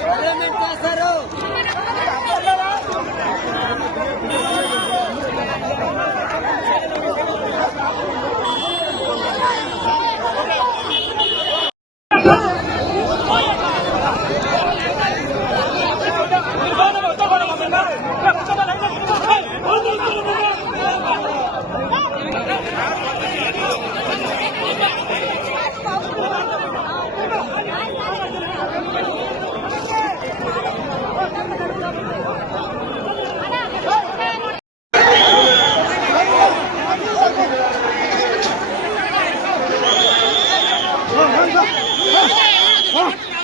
Parlamenta Saro! 来一个来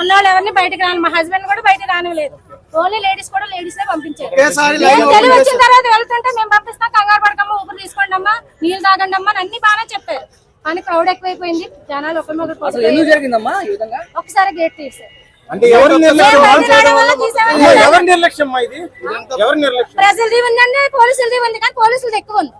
ఉన్న వాళ్ళు ఎవరిని బయటకు రాను మా హస్బెండ్ కూడా బయటకు రానివ్వలేదు. ఓన్లీ లేడీస్ కూడా లేడీస్ పంపించారు. ఓపెన్ తెలివి వచ్చిన తర్వాత వెళ్తుంటే మేము పంపిస్తాం కంగారు పడకమ్మా ఊపిరి తీసుకోండి అమ్మా నీళ్ళు తాగండి అమ్మా అని అన్ని బాగానే చెప్పారు. కానీ క్రౌడ్ ఎక్కువైపోయింది జనాలు ఒకరినొకరు ఈ విధంగా? ఒకసారి గేట్ తీసారు అంటే ఎవరు. ఎవరి నిర్లక్ష్యం? ఇది? ఎవరి నిర్లక్ష్యం? ప్రజలది ఉందండి పోలీసులది ఉంది కానీ పోలీసులది ఎక్కువ ఉంది.